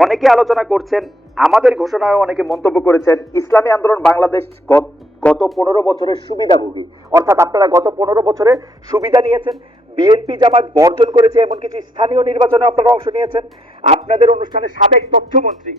অনেকে আলোচনা করছেন, আমাদের ঘোষণায় অনেকে মন্তব্য করেছেন, ইসলামী আন্দোলন বাংলাদেশ গত- পনেরো বছরের সুবিধাভোগী। অর্থাৎ আপনারা গত পনেরো বছরে সুবিধা নিয়েছেন, বিএনপি জামাত বর্জন করেছে, এমন কিছু স্থানীয় নির্বাচনে আপনারা অংশ নিয়েছেন। আপনাদের অনুষ্ঠানে সাবেক তথ্যমন্ত্রী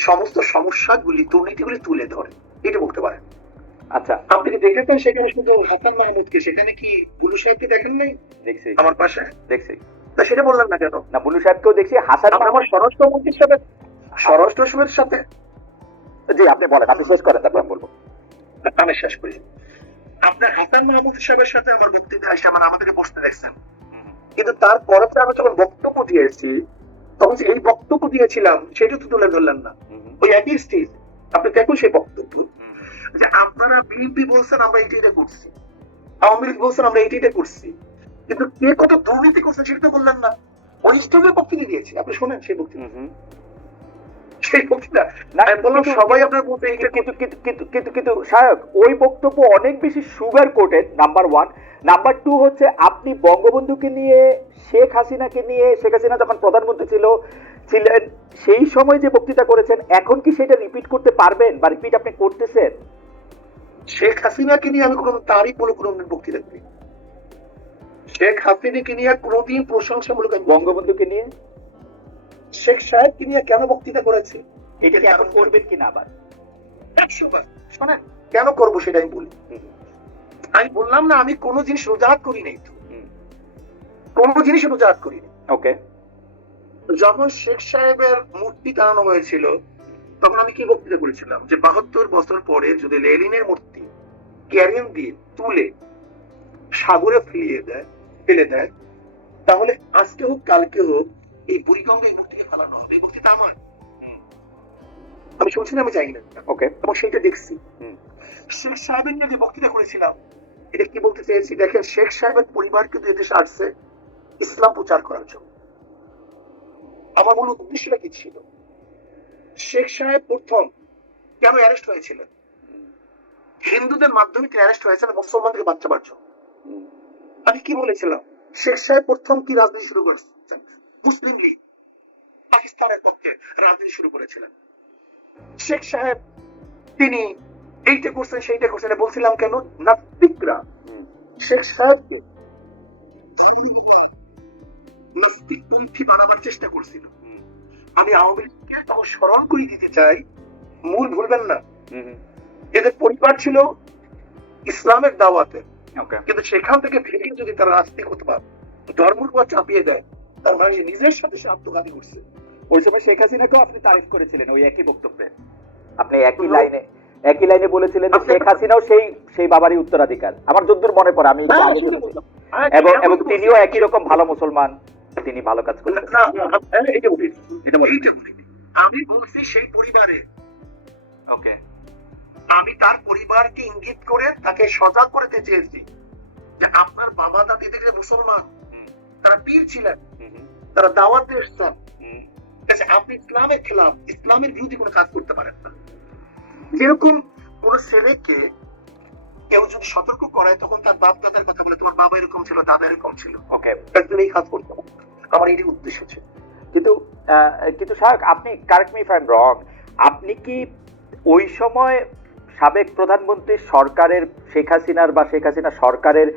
সমস্ত সমস্যাগুলি দুর্নীতিগুলি তুলে ধরে। এটা বলতে পারেন। আচ্ছা। আপনি দেখেছেন সেখানে শুধু হাসান মাহমুদকে? সেখানে কি বুলু সাহেবকে দেখেন নাই? দেখছি। আমার পাশে? দেখছি। তা সেটা বললেন না কেন? না বুলু সাহেবকেও দেখছি হাসান আমার স্বরাষ্ট্রমন্ত্রীর সাথে স্বরাষ্ট্র সচিবের সাথে জি আপনি বলেন আপনি শেষ করেন তারপর আমি বলব। আমি শেষ করি। আপনার হাসান মাহমুদ সাহেবের সাথে আমার বক্তৃতা আসে মানে আমাদেরকে বসতে দেখছেন। কিন্তু তারপরে আমি যখন বক্তব্য দিয়েছি তখন এই বক্তব্য দিয়েছিলাম সেটা তো তুলে ধরলেন না। ওই একই স্টেজ। আপনি দেখুন সেই বক্তব্য। যে আপনারা বিএনপি বলছেন আমরা এইটা এটা করছি। আওয়ামী লীগ বলছেন আমরা এইটা এটা করছি। কিন্তু কে কত দুর্নীতি করছে সেটা তো বললেন না। ওই স্টেজে বক্তৃতা দিয়েছি আপনি শোনেন সেই বক্তৃতা সেই বক্তৃতা। না, বললাম সবাই আপনার কিন্তু কিন্তু কিন্তু কিন্তু কিন্তু ওই বক্তব্য অনেক বেশি sugar coated number one number two হচ্ছে আপনি বঙ্গবন্ধুকে নিয়ে শেখ হাসিনাকে নিয়ে শেখ হাসিনা যখন প্রধানমন্ত্রী ছিল ছিলেন সেই সময় যে বক্তৃতা করেছেন এখন কি সেটা রিপিট করতে পারবেন বা রিপিট আপনি করতেছেন? শেখ হাসিনাকে নিয়ে আমি কোনো তারই বলে কোনো বক্তৃতা করি শেখ হাসিনাকে নিয়ে কোনোদিন প্রশংসামূলক বঙ্গবন্ধুকে নিয়ে? শেখ সাহেবকে নিয়ে কেন বক্তৃতা করেছে? এটা কি এখন করবেন কিনা আবার? একশো বার শোনেন। কেন করব সেটা আমি বলি। আমি বললাম না আমি কোনো জিনিস রোজাত করি নাই তো। কোনো জিনিস রোজাত করি ওকে। যখন শেখ সাহেবের মূর্তি টানানো হয়েছিল তখন আমি কি বক্তৃতা করেছিলাম? যে বাহাত্তর বছর পরে যদি লেলিনের মূর্তি ক্যারিয়ান দিয়ে তুলে সাগরে ফেলিয়ে দেয় ফেলে দেয় তাহলে আজকে হোক কালকে হোক এই বুড়িগঙ্গে এই ফেলানো হবে এই বক্তৃতা আমার। আমি শুনছি না আমি না। ওকে এবং সেটা দেখছি। শেখ সাহেবের নিয়ে যে বক্তৃতা করেছিলাম এটা কি বলতে চেয়েছি? দেখেন শেখ সাহেবের পরিবার কিন্তু এদেশে আসছে ইসলাম প্রচার করার জন্য। আমার মূল উদ্দেশ্যটা কি ছিল? শেখ সাহেব প্রথম কেন অ্যারেস্ট হয়েছিলেন? হিন্দুদের মাধ্যমে তিনি অ্যারেস্ট হয়েছেন মুসলমানদের বাচ্চা বাচ্চা। আমি কি বলেছিলাম? শেখ সাহেব প্রথম কি রাজনীতি শুরু করেছেন মুসলিম লীগ পাকিস্তানের পক্ষে রাজনীতি শুরু করেছিলেন। শেখ সাহেব তিনি এইটা করছেন সেইটা করছেন বলছিলাম কেন? নাস্তিকরা। শেখ সাহেবকে নাস্তিকপন্থী বানাবার চেষ্টা করছিল। আমি আওয়ামী লীগকে তখন স্মরণ করে দিতে চাই। মূল ভুলবেন না। এদের পরিবার ছিল ইসলামের দাওয়াতে। কিন্তু সেখান থেকে ভেঙে যদি তারা নাস্তিক হতে পারে ধর্মের উপর চাপিয়ে দেয় তার মানে নিজের সাথে সে আত্মঘাতী করছে। ওই সময় শেখ হাসিনাকেও আপনি তারিফ করেছিলেন ওই একই বক্তব্যে। আপনি একই লাইনে একই লাইনে বলেছিলেন যে শেখ হাসিনাও সেই সেই বাবারই উত্তরাধিকার। আমার যদ্দূর মনে পড়ে আমি হ্যাঁ, শুনেছি। বললাম। হ্যাঁ, এবং এবং তিনিও একই রকম ভালো মুসলমান তিনি ভালো কাজ হ্যাঁ, আমি বলছি সেই পরিবারে। ওকে আমি তার পরিবারকে ইঙ্গিত করে তাকে সজাগ করতে চেয়েছি যে আপনার বাবা দাদিদের যে মুসলমান তারা পীর ছিলেন। তারা দাওয়াত দিয়ে এসছেন। আপনি ইসলামের খেলাফ ইসলামের বিরোধী কোনো কাজ করতে পারেন না। যেরকম কোন ছেলেকে কেউ যদি সতর্ক করে তখন তার বাপ দাদার কথা বলে তোমার বাবা এরকম ছিল দাদা এরকম ছিল। ওকে এই কাজ করতে আমার এটাই উদ্দেশ্য ছিল। কিন্তু কিন্তু সাহেব আপনি কারেক্ট মি ফাইম রং আপনি কি ওই সময় সাবেক প্রধানমন্ত্রী সরকারের শেখ হাসিনার বা শেখ হাসিনা সরকারের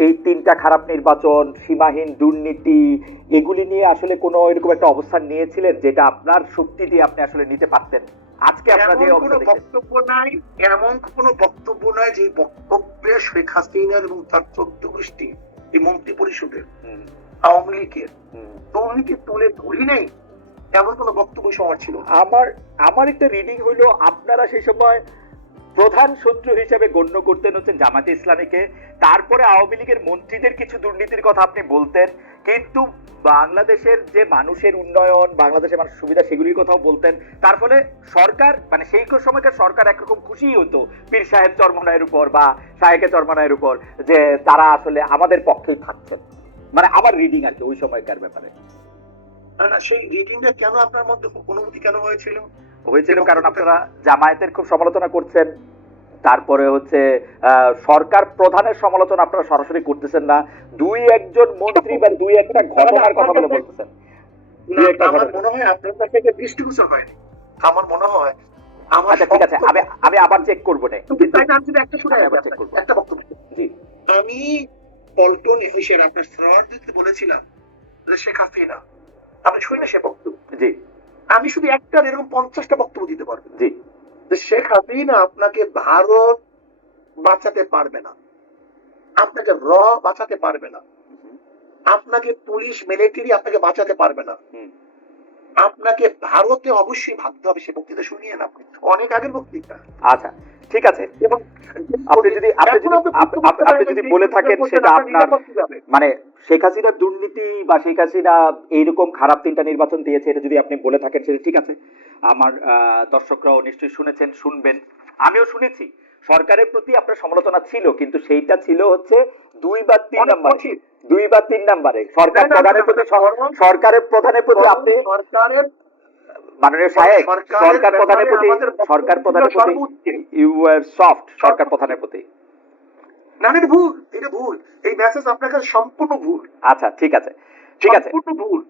এই তিনটা খারাপ নির্বাচন সীমাহীন দুর্নীতি এগুলি নিয়ে আসলে কোনো এরকম একটা অবস্থান নিয়েছিলেন যেটা আপনার শক্তি দিয়ে আপনি আসলে নিতে পারতেন? আজকে আপনারা যে। বক্তব্য নাই এমন কোনো বক্তব্য নাই যে বক্তব্যে শেখ হাসিনার এবং তার চোদ্দ গোষ্ঠী এই মন্ত্রী পরিষদের আওয়ামী লীগের দুর্নীতি তুলে ধরি নাই এমন কোনো বক্তব্য সবার ছিল আমার আমার একটা রিডিং হইল আপনারা সেই সময় প্রধান শত্রু হিসেবে গণ্য করতেন হচ্ছেন জামাতে ইসলামীকে। তারপরে আওয়ামী লীগের মন্ত্রীদের কিছু দুর্নীতির কথা আপনি বলতেন। কিন্তু বাংলাদেশের যে মানুষের উন্নয়ন বাংলাদেশের মানুষের সুবিধা সেগুলির কথাও বলতেন। তার ফলে সরকার মানে সেই সময়কার সরকার একরকম খুশি হতো পীর সাহেব চরমনায়ের উপর বা শাহেকে চরমনায়ের উপর যে তারা আসলে আমাদের পক্ষেই থাকছেন। মানে আমার রিডিং কি ওই সময়কার ব্যাপারে। না, সেই রিডিংটা কেন আপনার মধ্যে অনুভূতি কেন হয়েছিল? হয়েছিল কারণ আপনারা জামায়াতের খুব সমালোচনা করছেন। তারপরে হচ্ছে সরকার প্রধানের সমালোচনা আপনারা সরাসরি করতেছেন না। দুই একজন মন্ত্রী বা দুই একটা ঘটনার কথা বলে বলতেছেন। আমার মনে হয় আপনার কাছে দৃষ্টিগোচর হয়নি। আমার মনে হয় আমার আচ্ছা ঠিক আছে। আমি আমি আবার চেক করব না কিন্তু তাই না, আমি শুধু একটা শুনে আবার check আপনাকে, একটা বক্তব্য। জি। আমি পল্টন হিসেবে আপনার ফ্রড বলেছিলাম যে শেখ হাসিনা আপনি শুনে সে বক্তব্য। জি। আমি শুধু একটা এরকম পঞ্চাশটা বক্তব্য দিতে পারব। জি। যে শেখ হাসিনা আপনাকে ভারত বাঁচাতে পারবে না। আপনাকে র বাঁচাতে পারবে না। আপনাকে পুলিশ মিলিটারি আপনাকে বাঁচাতে পারবে না। আপনাকে ভারতে অবশ্যই ভাবতে হবে সে বক্তৃতা শুনিয়ে না। আপনি অনেক আগের বক্তৃতা। আচ্ছা। ঠিক আছে? এবং আপনি যদি আপনি যদি আপনি আপ- আপ- আপনি যদি বলে থাকেন সেটা আপনার মানে শেখ হাসিনার দুর্নীতি বা শেখ হাসিনা এইরকম খারাপ তিনটা নির্বাচন দিয়েছে এটা যদি আপনি বলে থাকেন সেটা ঠিক আছে। আমার দর্শকরাও নিশ্চয়ই শুনেছেন শুনবেন। আমিও শুনেছি। সরকারের প্রতি আপনার সমালোচনা ছিল কিন্তু সেইটা ছিল হচ্ছে দুই বা তিন নাম্বার। দুই বা তিন নাম্বারে। সরকার প্রধানের প্রতি সরকারের প্রধানের প্রতি আপনি সরকারের মাননীয় সাহেব সরকার প্রধানের প্রতি সরকার প্রধানের প্রতি ইউ আর সফট সরকার প্রধানের প্রতি। না এটা ভুল এটা ভুল। এই মেসেজ আপনার কাছে সম্পূর্ণ ভুল। আচ্ছা ঠিক আছে। ঠিক আছে। সম্পূর্ণ ভুল।